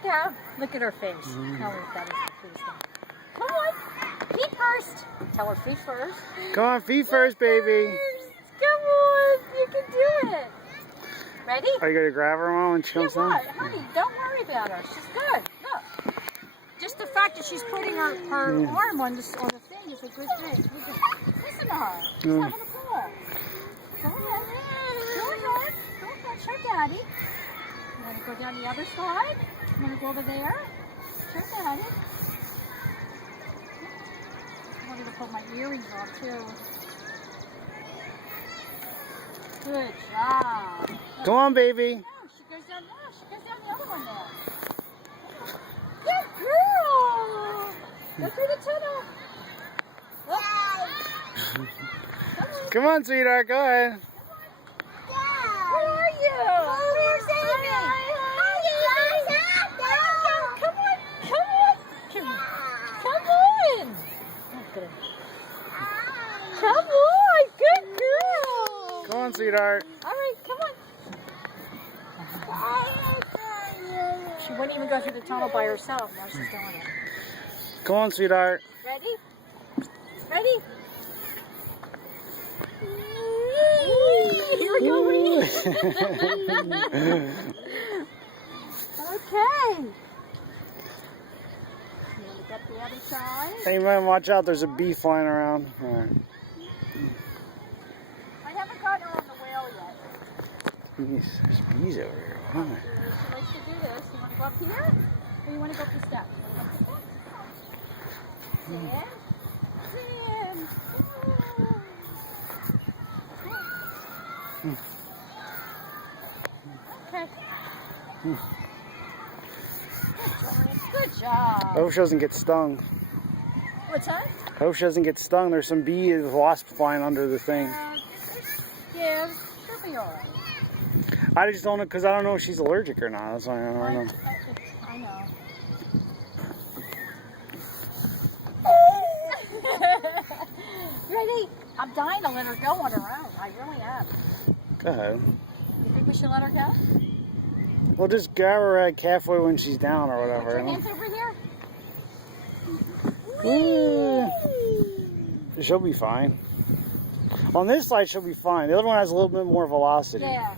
sit down. Look at her face. Tell her that is the face thing. Come on. Feet first. Tell her feet first. Come on, feet first, baby. Come on. You can do it. Ready? Are you going to grab her, Mom, when she comes down? Honey, don't worry about her. She's good. Look. Just the fact that she's putting her arm on the thing is a good thing. Listen to her. She's having a ball. Go ahead. Go ahead. Show Daddy. You want to go down the other side? You want to go over there? Show Daddy. I wanted to put my earrings on too. Good job. Come on, baby. No, she goes down there. She goes down the other one now. Good girl. Go through the tunnel. Come on, sweetheart. Go ahead. Where are you? Where's Amy? Hi, Amy. Come on. Come on. Good girl. Come on, sweetheart. All right, come on. She wouldn't even go through the tunnel by herself. Now she's doing it. Come on, sweetheart. Ready? Ready? Here we go. Okay. You want to get the other side? Hey, man, watch out. There's a bee flying around. All right. I haven't gotten her on the whale yet. There's bees over here. Wow. She likes to do this. You want to go up here? Or you want to go up the steps? You want to go up the steps? Sim. Okay. Good job. I hope she doesn't get stung. What's that? I hope she doesn't get stung. There's some bee wasps flying under the thing. Yeah, she'll be alright. I just don't know, because I don't know if she's allergic or not. That's why I don't know. I know. Ready? I'm dying to let her go on her own. I really am. Go ahead. You think we should let her go? We'll just grab her like halfway when she's down or Put whatever. your hands over here. Whee! She'll be fine. On this slide, she'll be fine. The other one has a little bit more velocity. Yeah.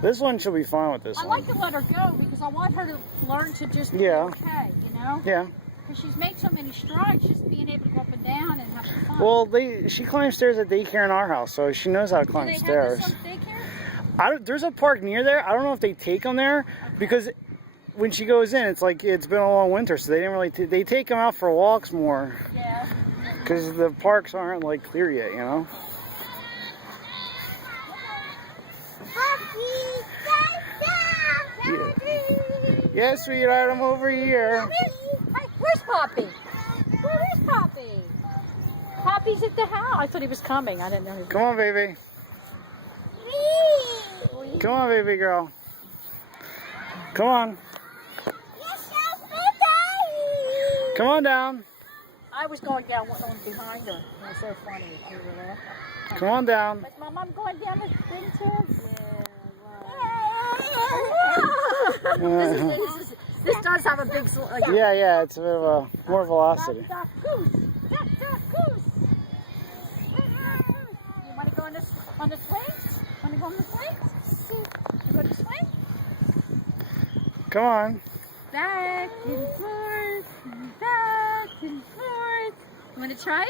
This one she'll be fine with this I one. like to let her go because I want her to learn to just be Yeah. okay, you know? Yeah. Because she's made so many strides, just being able to go up and down and have fun. Well, she climbs stairs at daycare in our house, so she knows how to climb stairs. Do they have this on daycare? There's a park near there. I don't know if they take them there because when she goes in, it's like it's been a long winter, so they didn't really. They take them out for walks more. Yeah. Because the parks aren't like clear yet, you know. Yeah, sweetheart, I'm over here. Hi, where's Poppy? Where is Poppy? Poppy's at the house. I thought he was coming. I didn't know he was. Come on, baby. Come on, baby girl. Come on. Come on down. I was going down one behind her. It was so funny. She was there. Come on down. But Mom, I'm going down the thing too. This does have a big. Yeah, it's a bit of a more velocity. Duck, goose. Duck, goose. You want to go on the swings? Want to go on the swings? You go to swing? Come on. Back and forth, back and forth. You want to try it?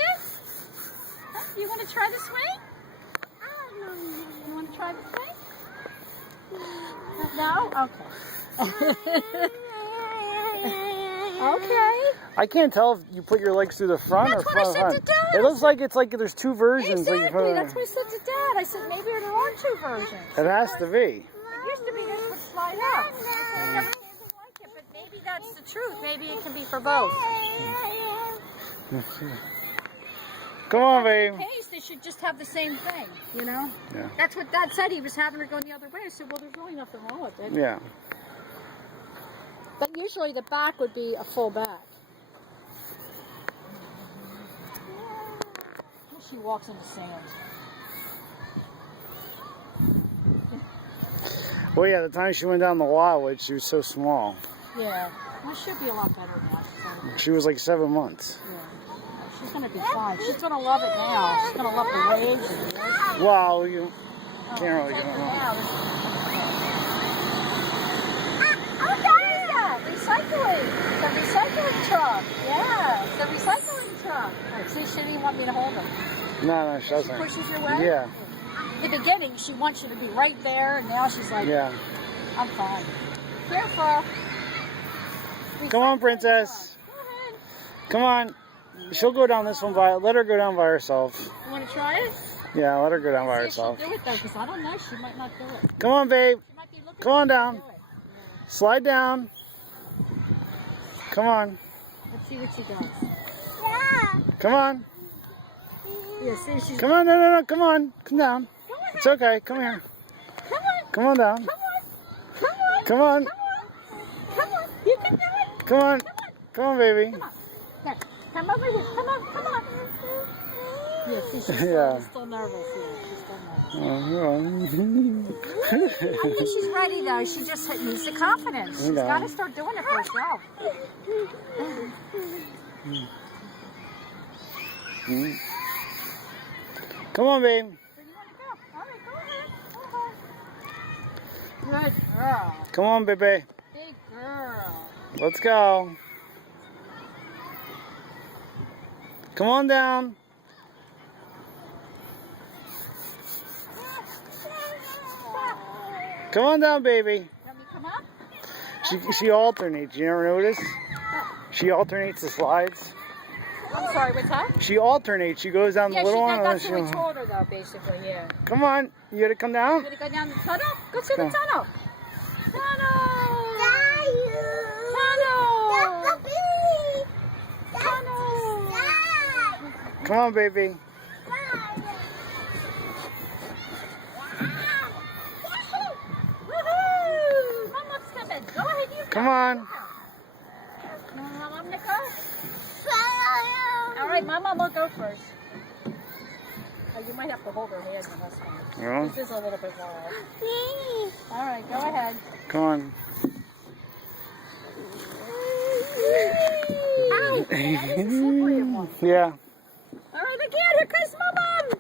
Huh? You want to try the swing? You want to try the swing? No? Okay. Okay. I can't tell if you put your legs through the front That's or what I front. said to Dad. It looks like it's like there's two versions. Exactly. Like That's what I said to Dad. I said maybe there are two versions. it has to be. It used to be this would slide up. I never seemed to like it, but maybe that's the truth. Maybe it can be for both. Let's see. Come on, babe. In case they should just have the same thing, you know? Yeah. That's what Dad said. He was having her going the other way. I said, well, there's really nothing wrong with it. Yeah. But usually the back would be a full back. She walks in the sand. Well, yeah, the time she went down the wildwood, she was so small. Yeah. Well, she'll be a lot better now. So, She was like 7 months. yeah. She's going to be fine. She's going to love it now. She's going to love the waves and the ocean. Wow, you can't really Take get her it now. Oh, what is that? Recycling. The recycling truck. Yeah, the recycling truck. See, she didn't want me to hold her. No, she She doesn't. pushes your way? Yeah, In the beginning, she wants you to be right there, and now she's like, yeah. I'm fine. Careful. Come on, princess. Go ahead. Come on. She'll go down this one let her go down by herself. You want to try it? Yeah, let her go down by See if she'll herself. do it, though, because I don't know. She might not do it. Come on, babe. She might be looking Come on for you to down. do it. Slide down. Come on. Let's see what she does. Come on. Yeah, see, she's... Come on. No. Come on. Come down. Come on. It's okay. Come here. Come on. Come on down. Come on. Come on. Come on. Come on. You can do it. Come on. Come on, baby. Come on. Here. Come over here. Come on. Come on. Yeah, see, she's Yeah. still nervous. Yeah, she's still nervous. Oh, I think she's ready, though. She just needs the confidence. She's Yeah. got to start doing it for herself. Come on, babe. Where do you want to go? All right, go ahead. Good girl. Come on, baby. Big girl. Let's go. Come on down. Come on down, baby. Let me come up? She alternates. You never notice? She alternates the slides. I'm sorry, what's that? She alternates. She goes down the Yeah, she little did. one. That's And what then we told her, though, basically, yeah. Come on. You gotta come down. You gonna go down the tunnel? Go to the Go. tunnel. Come on, baby. Woohoo! Mama's coming. Go ahead, you go. Come on. You want Mama to go? All right, Mama will go first. Oh, you might have to hold her hand in this one. Yeah. This is a little bit wild. All right, go ahead. Come on. Ow! That is a slippery one. Yeah. All right, again, here comes Mama.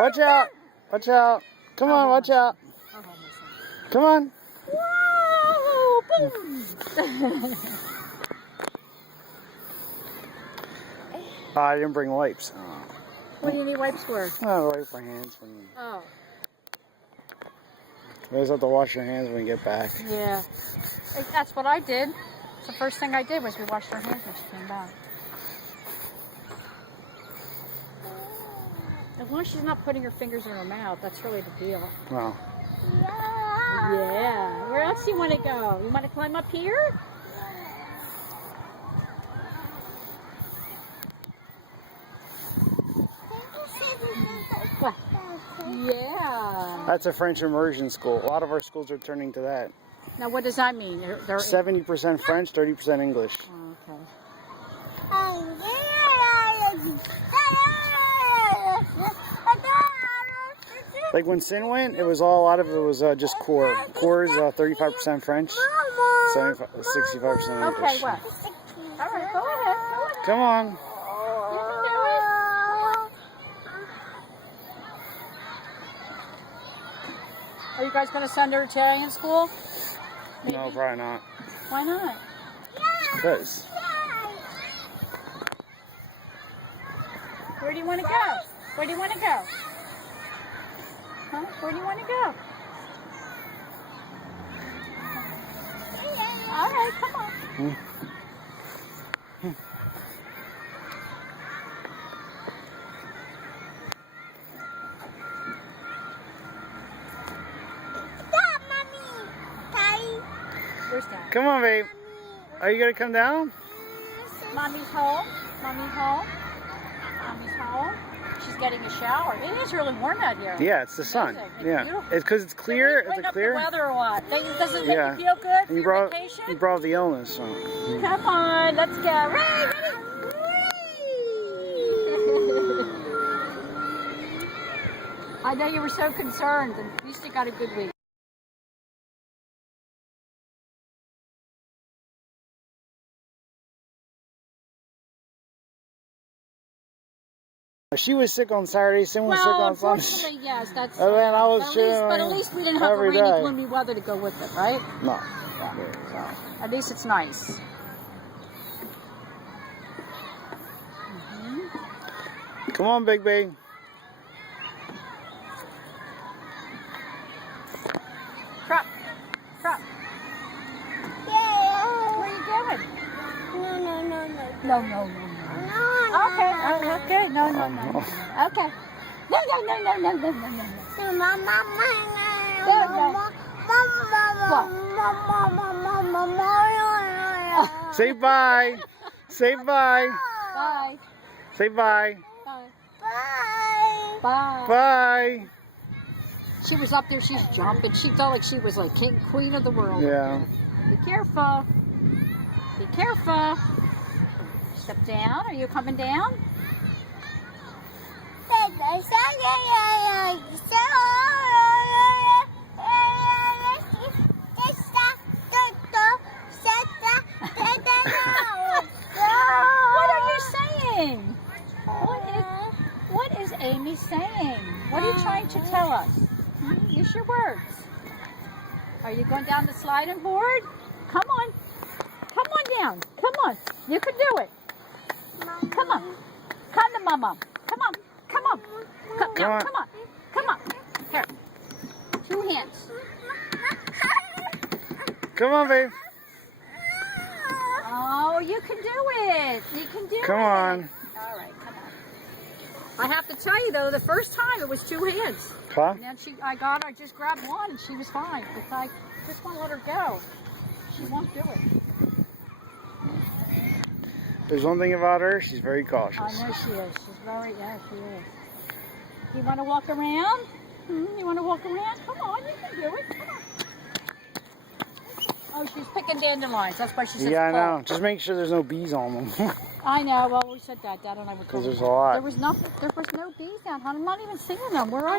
Watch out. Watch out. Come on, watch out. I'll hold this one. Come on. Whoa! Boom! I didn't bring wipes. What do you need wipes for? Oh, wipe my hands when you Oh, always have to wash your hands when you get back. yeah. That's what I did. The first thing I did was we washed our hands when she came back. As long as she's not putting her fingers in her mouth, that's really the deal. Wow. Yeah. Where else do you want to go? You want to climb up here? What? Yeah. That's a French immersion school. A lot of our schools are turning to that. Now, what does that mean? They're 70% French, 30% English. Oh, okay. Like when Sin went, it was a lot of it was just core. Core is 35% French, 65% English. Okay, what? All right, go ahead. Come on. You can do it. Are you guys going to send her to Italian school? Maybe? No, probably not. Why not? Because Where do you want to go? Where do you want to go? Huh? Where do you want to go? All right, come on. Where's Dad? come on, babe. Are you gonna come down? Mommy's home. Mommy's home. Mommy's home. She's getting a shower. It is really warm out here. Yeah, it's the sun. Amazing. It's Yeah, beautiful. it's because it's clear. Is Putting it up clear? the weather or what? Does it make Yeah. you feel good for You your brought vacation? you brought the illness. So. Come on, let's go. Ready? I know you were so concerned, and at least you got a good week. She was sick on Saturday, Sim was sick Well, on Sunday. unfortunately, yes, that's. And then I was but at least, chilling but at least we didn't have a every rainy, day. gloomy weather to go with it, right? No. Yeah. So. At least it's nice. Come on, Big B. Crop. Crop. Yeah. Where are you going? No. No. Okay. Oh, okay. No. Okay. No. Say bye. Say bye. Bye. Say bye. Bye. Bye. Bye. Bye. She was up there. She's jumping. She felt like she was like king, queen of the world. Yeah. Be careful. Be careful. Step down. Are you coming down? What are you saying? What is Amy saying? What are you trying to tell us? Use your words. Are you going down the sliding board? Come on. Come on down. Come on. You can do it. Come on. Come to Mama. Come on. Come on. Come, Come on. Come on. Come on. Here. 2 hands. Come on, babe. Oh, you can do it. You can do it. Come on. All right, come on. I have to tell you though, the first time it was 2 hands. Huh? And then I just grabbed one and she was fine. It's like, just want to let her go. She won't do it. There's one thing about her, she's very cautious. I know she is. She's very, yeah, she is. You want to walk around? You want to walk around? Come on, you can do it. Come on. Oh, she's picking dandelions. That's why she says Yeah, I fall. know. Just make sure there's no bees on them. I know. Well, we said that. Dad and I were Because there's a talking. lot. There was no bees down, hon. I'm not even seeing them. Where are